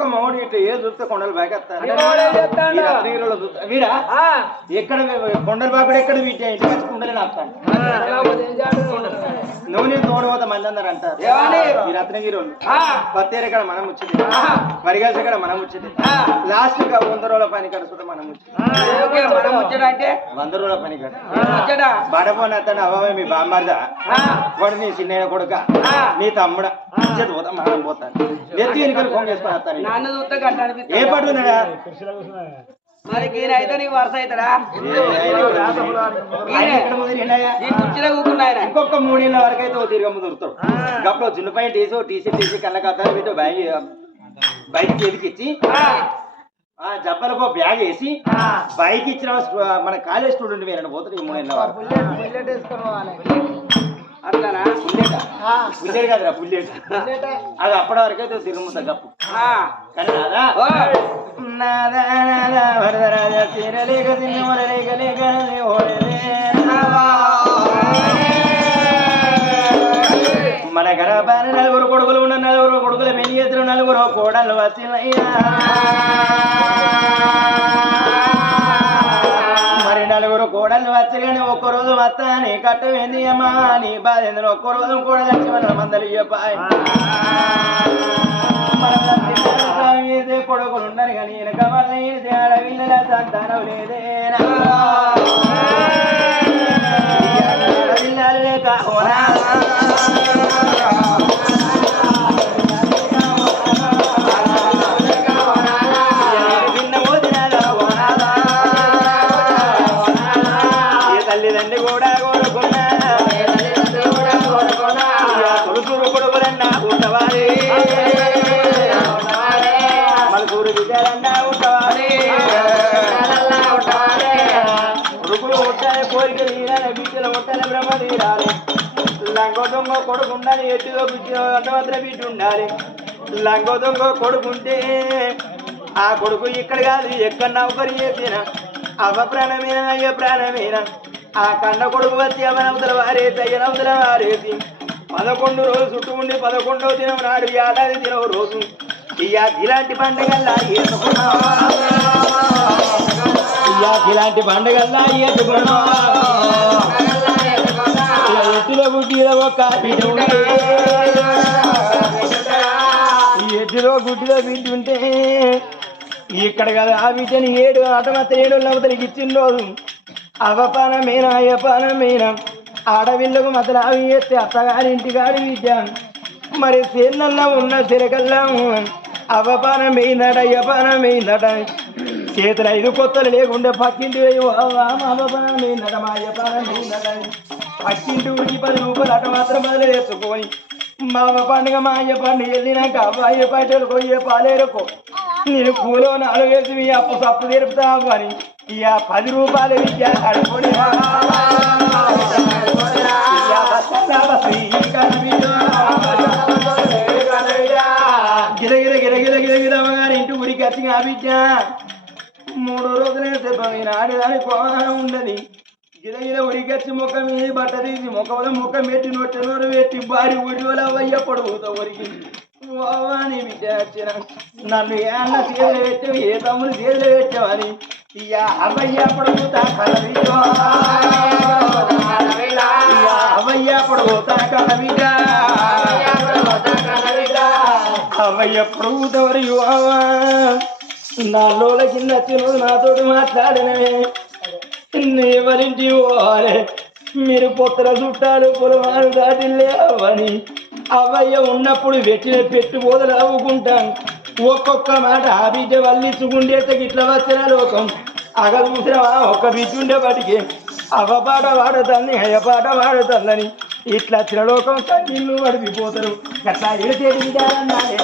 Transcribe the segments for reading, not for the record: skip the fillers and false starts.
ఒక్కొక్క మౌడు ఇట్లా ఏది చూస్తే కొండలు బాగా వీడా ఎక్కడ కొండలు బాగా ఎక్కడ వీటి ఇంటికి వచ్చి కుండలే నాపుతాను నువ్వు నేను తోడపోతా మంది అందరు అంటారు ఈ రత్నగిరి వాళ్ళు బత్తేరు ఇక్కడ మనం వచ్చింది వరిగాల్సి ఇక్కడ మనం వచ్చింది లాస్ట్ గా 100 రోజుల పని కడుతుంటే మనం వచ్చింది అంటే 100 రోజుల పని కట్ట బడపోని అతను అవ్వమే మీ బామ్మారిదా వాడు నీ చిన్న కొడుక నీ తమ్ముడా పోతా మనం పోతాను ఎత్తి ఎన్నికలు ఫోన్ చేసుకొని వస్తాను ఏ పడుతున్నాడా మరి అయితే నీకు వరుస అవుతాడా ఇంకొక 3 ఏళ్ళ వరకు అయితే తిరగమ్మ దొరుకుతాడు గప్పుడు చిన్న పైన టీసీ కళ్ళ కథలు వీటి బయటికి ఎదికిచ్చి జబ్బలకు బ్యాగ్ వేసి బైక్ ఇచ్చిన మన కాలేజ్ స్టూడెంట్ వేరండి పోతాడు ఈ 3 ఏళ్ళ వరకు అట్లానా బుల్లెట్ కదరా బుల్లెట్ అది అప్పటి వరకు అయితే తిరుగుతుంది గప్పు కానీ మన గర్భాన 4 కొడుకులు ఉన్న 4 కొడుకుల పెళ్లి చేతులు 4 కోడలు వచ్చినయ్యా మరి 4 కోడలు వచ్చి కానీ ఒక్కరోజు వస్తాని కట్టమేంది అమ్మా నీ బాధ ఎందులో ఒక్కరోజు కూడా లక్ష్మణ మందలు ఇయ్యపాయి కొడుకులు ఉండరు కానీ వెనక వల్ల ఆడవిల్లల సంతానం లేదేనా లేక తల్లిదండ్రి కూడా కోరుకున్నా కొడుకురు కొడుకులన్నా ఉండవాలి మలుగురు విజయాలన్నా ఉండవాలి కొడుకులు ఉంటాయి కోరిక తీరాలి బిడ్డలు ఉంటాయి బ్రహ్మ తీరాలి లంగో దొంగ కొడుకు ఉండాలి ఎట్టుదో బిడ్డలో అంటవద్ర బిడ్డ ఉండాలి లంగో దొంగ కొడుకుంటే ఆ కొడుకు ఇక్కడ కాదు ఎక్కడ నౌకరి చేసిన అవ ప్రాణమేన అయ్య ప్రాణమేన ఆ కన్న కొడుకు వచ్చి అవనవతల వారేసి అయ్యనవతల వారేసి 11 రోజులు చుట్టూ ఉండి 11వ దినం నాడు ఏడాది దినవ రోజు ఇలాంటి పండుగల్లా ఇలాంటి పండుగల్లా ఎత్తుకున్నా ఎత్తులో గుడ్డిలో ఒక బిడ్డ ఉంటే ఈ ఎత్తులో గుడ్డిలో బిడ్డ ఉంటే ఇక్కడ కదా ఆ బిడ్డని 7 ఆటమాత్ర 7 అవతలికి ఇచ్చిన రోజు అవపానమేన అయ్యపానమేన ఆడవిళ్ళకు మతలు అవి ఎత్తే అత్తగారింటిగాడి విద్య మరి సేనల్లో ఉన్న సిరకల్లా అవపానమైందట అయ్యపానమైందట చేతులు 5 కొత్తలు లేకుండా పక్కింటి అవపానమైందట మా అయ్యపానమైందట పక్కింటి ఊరికి 10 రూపాయలు అట మాత్రం మొదలు వేసుకొని మా పండుగ మా అయ్య పండుగ వెళ్ళినాక అబ్బాయి పాటలు కొయ్యే పాలేరుకో నేను కూలో 4 వేసి మీ అప్పు సప్పు తీరుపుతావు అని ఇక 10 రూపాయలు విద్య అడుకొని గిరగిర గిరగిర గిరగిరమ్మగారి ఇంటి ఊరికి వచ్చిన ఆ విద్య 3 రోజులే చెప్పి ఆడదాని కోదానం ఉండదు గిరగిర ఉరికొచ్చి ముఖం మీద బట్ట తీసి ముఖంలో ముఖం పెట్టి నోరు పెట్టి బారి ఊరిలో అవయ్య పొడుగుతా ఊరికి అని విద్య వచ్చిన నన్ను ఏ అన్న చేతులు పెట్టావు ఏ తమ్ముడు చేతులు పెట్టావని ఇక అవయ్య పొడుగుతా కలవిగా అవయ్య పొడుగుతా కలవిగా అవయ్య పొడుగుతవరు నాలోల కింద వచ్చిన నాతోటి మాట్లాడినవే ఎవరింటి పోవాలి మీరు పొత్తల చుట్టాలు పొలమాను దాటిల్లే అవని అవయ్య ఉన్నప్పుడు పెట్టిన పెట్టుబోదలు అవ్వుకుంటాం ఒక్కొక్క మాట ఆ బిడ్డ వల్లించుకుండేత ఇట్లా వచ్చిన లోకం అగ చూసినవా ఒక్క బిడ్డ ఉండేవాటికి అవపాట వాడుతుంది అయ్యపాట వాడుతుందని ఇట్లా వచ్చిన లోకం కన్నీళ్ళు పడిపోతారు అట్లా ఎడితేడి విధాలన్నాడే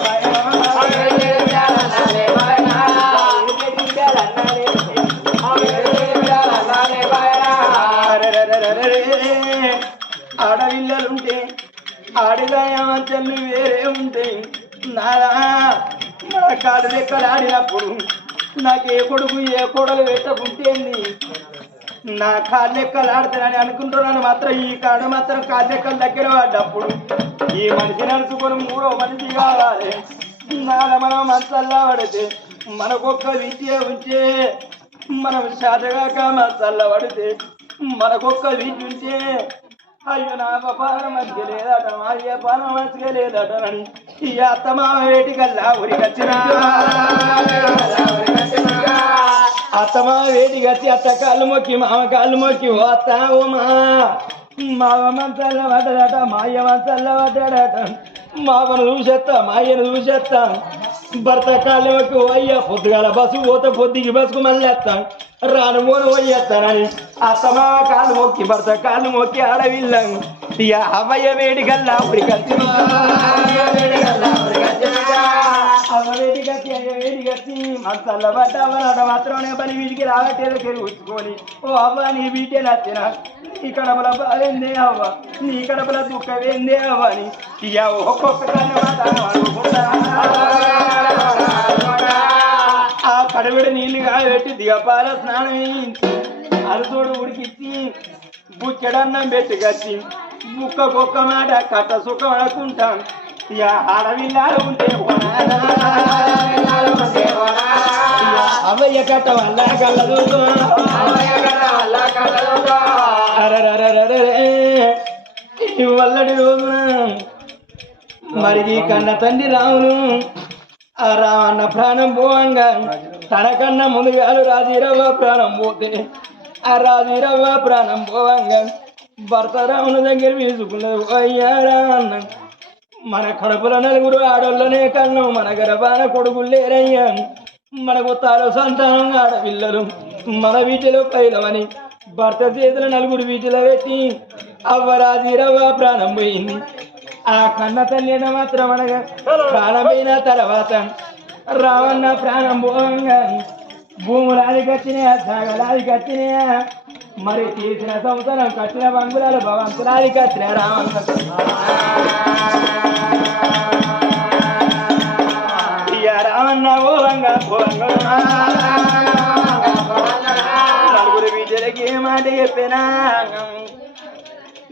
ఆడవిల్లలుంటే ఆడిదాయమంచల్ని వేరే ఉంటాయి నారా మన కాడు లెక్కలు ఆడినప్పుడు నాకు ఏ కొడుకు ఏ కొడలు పెట్టకుంటేంది నా కాళ్ళ లెక్కలు ఆడతానని అనుకుంటున్నాను మాత్రం ఈ కాడ మాత్రం కాళ్ళ లెక్కల దగ్గర పడ్డప్పుడు ఈ మనిషిని అనుకుని 3వ మనిషి కావాలి మనం మంచల్లా పడితే మనకొక్క విద్య ఉంటే మనం శాతగాక మంచల్లా పడితే మనకొక్క విద్య ఉంటే అయ్యో నా పానం మంచిగా లేదట అయ్య పానం మంచిగా లేదట అని ఈ అత్తమా వేటికల్లా ఉరికొచ్చినా అత్తమా వేటికొచ్చి అత్త కాళ్ళు మొక్కి మామ కాళ్ళు మొక్కి ఓ అత్త ఓ మావ మంచల్ల పడ్డదట మాయ మంచల్ల పడ్డాడట మావను చూసేస్తా మాయను చూసేస్తా భర్త కాళ్ళు మొక్కి అయ్యా పొద్దుగాల బస్సు పోతే పొద్దుకి బస్సుకు మళ్ళీ వేస్తాం రాను పోను పోయేస్తానని అత్తమా కాళ్ళు మొక్కి భర్త కాళ్ళు మొక్కి ఆడవిల్లం ఇక అవ్వయ్య వేడికల్లా ఉరికొచ్చి అవ్వ వేడికచ్చి అయ్య వేడికచ్చి మంచల్ల పడ్డావనాడ మాత్రమే పని వీడికి రావట్లేదు తెరుగుచ్చుకొని ఓ అవ్వ నీ బీటే నచ్చిన నీ కడపల బాధేందే అవ్వ నీ కడపల దుఃఖమేందే అవ్వ అని ఇక ఒక్కొక్క ఆ కడవిడ నీళ్లు పెట్టి దిగపాల స్నానం అరుతోడు ఉడికిచ్చి బుచ్చడన్నం పెట్టి కచ్చి ముక్కకొక్క మాట కట్ట సుఖం అనుకుంటాం ఇక అడవిల్లాలు ఉంటే అవయ్య కట్ట వల్ల కలదు వల్లడి రోజున మరి ఈ కన్న తండ్రి రామును ఆ రావన్న ప్రాణం పోవంగా తనకన్నా ముందుగాలు రాజీరవ్వ ప్రాణం పోతే ఆ రాజీరవ్వ ప్రాణం పోవంగా భర్త రాముని దగ్గర వీసుకున్నది అయ్యారా అన్న మన కడుపుల నలుగురు ఆడోళ్ళనే కన్నాం మన గర్భాన కొడుకులు లేరయ్యా మనకు తాను సంతానం ఆడపిల్లలు మన వీటిలో పైలమని భర్త చేతుల నలుగురు వీటిలో పెట్టి అవ్వరాజీరవ్వ ప్రాణం పోయింది ఆ కన్న తల్లిన మాత్రం అనగా ప్రాణమైన తర్వాత రావన్న ప్రాణం పోవంగా భూములాది కట్టినాయా సాగలాది కట్టినాయా మరి తీసిన సంవత్సరం కట్టిన బంగులాలు భవంతులాది కట్టిన రావన్న రావన్న పోవంగా నలుగురు బిడ్డలకి ఏ మాట చెప్పినా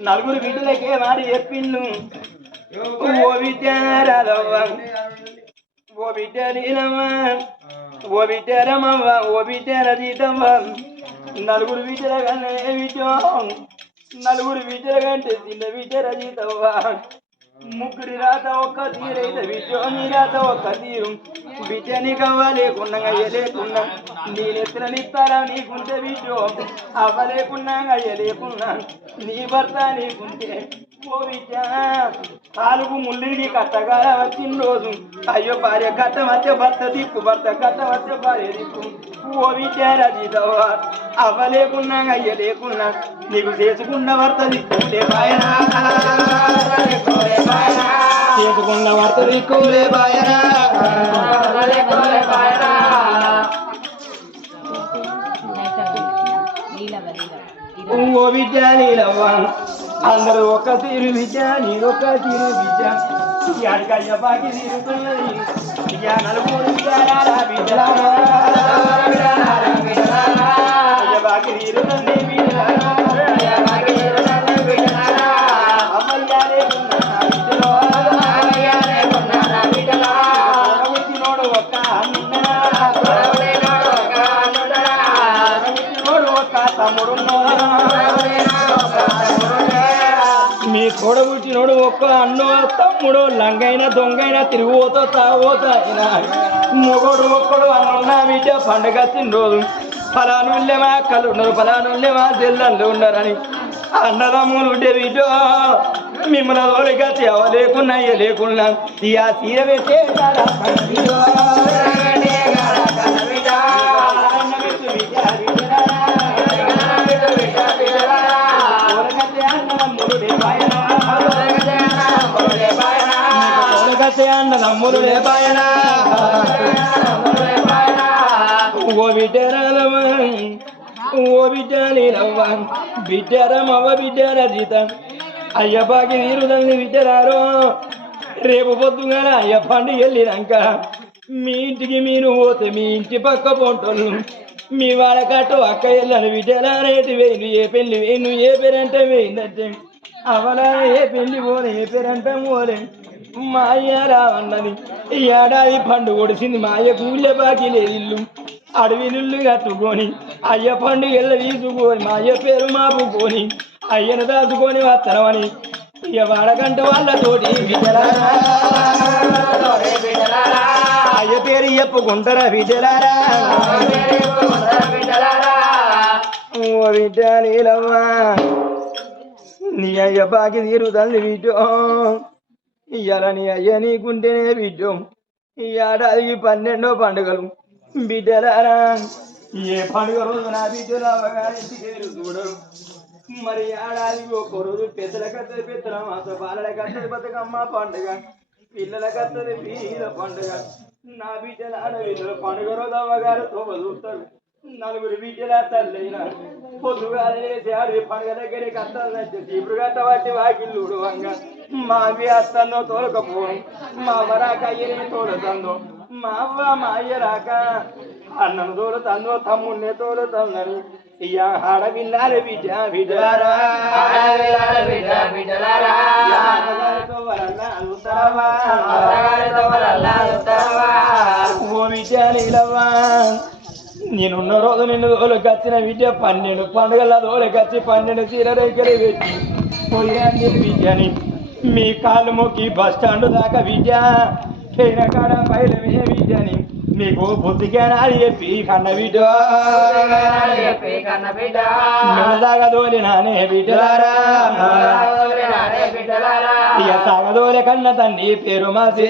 నలుగురు బిడ్డలకి ఏ మాట చెప్పిండు ఓ బిడ్డ రాధవ్వ ఓ బిడ్డ నీలమ్మ ఓ బిడ్డ రమవ్వ ఓ బిడ్డ రజీతమ్మ నలుగురు బిడ్డల కన్నా ఏ బిడ్డ నలుగురు బిడ్డల కంటే చిన్న బిడ్డ రజీతవ్వ ముగ్గురి రాత ఒక్క తీరైతే బిడ్డ నీ రాత ఒక్క తీరు బిడ్డ నీకవ్వ లేకుండా అయ్య లేకున్నా నీ నెత్తులనిస్తారా నీకుంటే బిడ్డ అవ్వ లేకున్నా అయ్య లేకున్నా నీ భర్త నీకుంటే ఓ బిడ్డ కాలుకు ముళ్ళుకి కట్టగా వచ్చిన రోజు అయ్యో భార్య కట్ట వచ్చే భర్త దిక్కు భర్త కట్ట వచ్చే భార్య దిక్కు ఓ బిడ్డ రజీతవ్వ అవ్వ లేకున్నా అయ్య లేకున్నా నీకు చేసుకున్న భర్త దిక్కులే బాయనా చేసుకున్న భర్త దిక్కులే బాయనా ఓ విద్య నీలవ్వ అందరూ ఒక తీరు విద్య నీరొక తీరు విద్య అడిగయ్య బాకి తీరుతున్నది నలుగురు బాకి తీరుతుంది నోడు ఒక్క తమ్ముడు మీ తోడబుట్టినోడు ఒక్క అన్నో తమ్ముడు లంగైనా దొంగైనా తిరిగిపోతా తాగోతా అయినా మొగోడు ఒక్కడు అన్నున్నా బిడ్డ పండుగ తిండోదు ఫలానుల్లేమా అక్కలు ఉన్నారు ఫలానుల్లేమా చెల్లెళ్ళు ఉన్నారని అన్నదమ్ములు ఉంటే బిడ్డ మిమ్మల్ని తోలిగా చేవ లేకున్నా ఏ లేకున్నా ఇక సీర పెట్టే అన్నదమ్ములు లేపాయనా ఓ బిడ్డరాలమ్మ ఓ బిడ్డ నీలవ్వ బిడ్డరమవ్వ బిడ్డర జీత అయ్య బాకి తీరుదండి బిడ్డరారో రేపు పొద్దుగా అయ్య పండుగ వెళ్ళినాక మీ ఇంటికి మీరు పోతే మీ ఇంటి పక్క పొంటోళ్ళు మీ వాడకట్టు అక్క వెళ్ళను బిడ్డరానేటి వేయండి ఏ పెళ్లి వేయను ఏ పేరంటే వేయిందంటే అవలా ఏ పెళ్లి పోలే ఏ పేరంటే పోలే మా అయ్య రావన్నది ఈ ఏడాది పండుగ ఒడిసింది మాయ కూలే బాకీ లేదు ఇల్లు అడవి నిల్లు కట్టుకొని అయ్య పండుగ తీసుకొని మాయ పేరు మాపుకొని అయ్యను దాచుకొని వస్తామని ఇక వాడకంట వాళ్ళతోటి అయ్య పేరు చెప్పుకుంటారా బిడ్డలారా ఓ బిడ్డ నీలమ్మా నీ అయ్య బాకి తీరుతుంది బిడ్డో ఇయ్యాల నీ అయ్య నీకుంటేనే బిడ్డో ఈ ఏడాదికి 12 పండుగలు బిడ్డలారా ఏ పండుగ రోజు నా బిడ్డలు అవగానే చూడరు మరి ఏడాదికి ఒక్కో రోజు పెద్దల కత్తది పెద్దల మాత బాలల కత్తది బతుకమ్మ పండుగ పిల్లల కత్తది పీల పండుగ నా బిడ్డల ఆడవిడ్డల పండుగ రోజు అవ్వగారు తోవ చూస్తారు నలుగురు బిడ్డల తల్లైన పొద్దుగా లేచి ఆడి పండుగ దగ్గరికి అత్తాలంటే చీపురు గట్ట పట్టి వాకిల్లుడు వంగ మా అవి అత్తన్నో తోలకపోవడం మా వరాక అయ్యనే తోలుతుందో మా అవ్వ మా అయ్య రాక అన్నను తోలుతుందో తమ్ముడినే తోలుతుందని ఇయ్య ఆడ విన్నారే బిడ్డ బిడ్డలారా ఓ బిడ్డ నీలవ్వా నేనున్న రోజు నిన్ను తోలుకొచ్చిన విద్య 12 పండుగల తోలుకొచ్చి 12 చీరరేకలు పెట్టి పోయాన్ని విద్యని మీ కాళ్ళు మొక్కి బస్ స్టాండ్ దాకా విద్య పేన కాడ పైలమే విద్యని మీకు బుద్ధిగానాలు చెప్పి కన్న బిడ్డ సాగదోలి నానే బిడ్డలారా ఇక సాగదోలి కన్న తండ్రి పేరు మాసే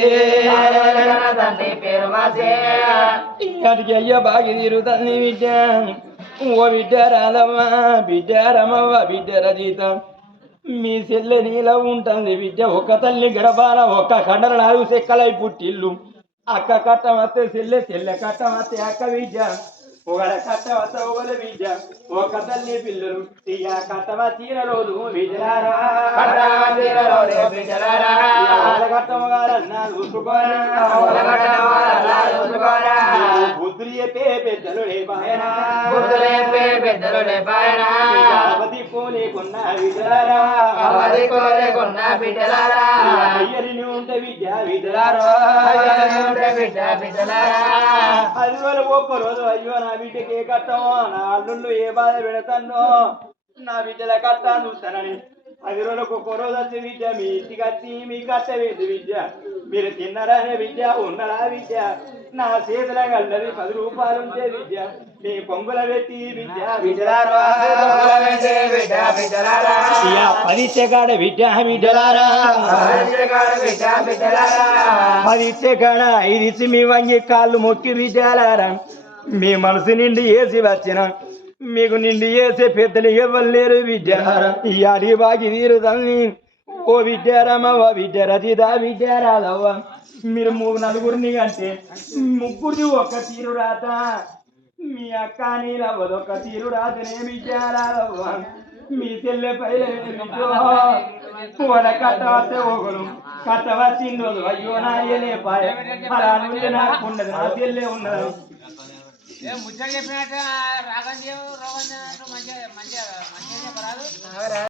అటుకి అయ్య బాగి తీరుతుంది బిడ్డ ఓ బిడ్డ రాధమ్మ బిడ్డ రమవ్వ బిడ్డ రజిత మీ చెల్లె నీల ఉంటుంది బిడ్డ ఒక తల్లి గడపాల ఒక్క కండర 4 చెక్కలై పుట్టిల్లు అక్క కట్టమత్తే చెల్లె కట్టమత్తే అక్క విద్య ఒకళ్ళ కట్టమత్త ఒకళ్ళ విద్య ఒక తల్లి పిల్లలు ఇక కట్టమ తీర రోజు విజయారా కట్టమగారన్నా బుద్ధులు చెప్పే పెద్దలు లేకున్నా విజయారా అయ్యని ఉంటే విద్య విజయారా అది ఒక్క రోజు అయ్యో నా బిడ్డకి ఏ కట్టమో నా అల్లుళ్ళు ఏ బాధ పెడతానో నా బిడ్డల కట్టాను చూస్తానని 10 రోజులకు ఒక్క రోజు వచ్చే విద్య మీ ఇంటికి వచ్చి మీ కట్టవేది విద్య మీరు తిన్నారనే విద్య ఉన్నరా విద్య నా చేతుల గల్లది 10 రూపాయలు ఉంటే విద్య మీ పొంగుల పెట్టి విద్య పదిచ్చేకాడ విద్య బిడ్డలారా 10 ఇచ్చేకాడ 5 ఇచ్చి మీ వంగి కాళ్ళు మొక్కి విద్యాలారా మీ మనసు నిండి వేసి వచ్చిన మీకు నిండి వేసే పెద్దలు ఇవ్వలేరు విద్యారా ఈ అడి బాగి తీరుదని ఓ విద్యారామవ్వ విద్య రచిత విద్యారాధవ్వ మీరు 4 అంటే ముగ్గురిది ఒక తీరు రాత మీ అక్క నీలవ్వదు ఒక తీరు రాతనే విద్యారాధవ్వ మీ చెల్లె పైన కట్టవస్తే ఒకరు కట్టవచ్చిండదు అయ్యో నాయలే పాయ అలా నుండి నాకు ఉండదు నా చెల్లె ఉన్నది ముచ్చట చెప్పినట్టు రాగం రోగం మంచిగా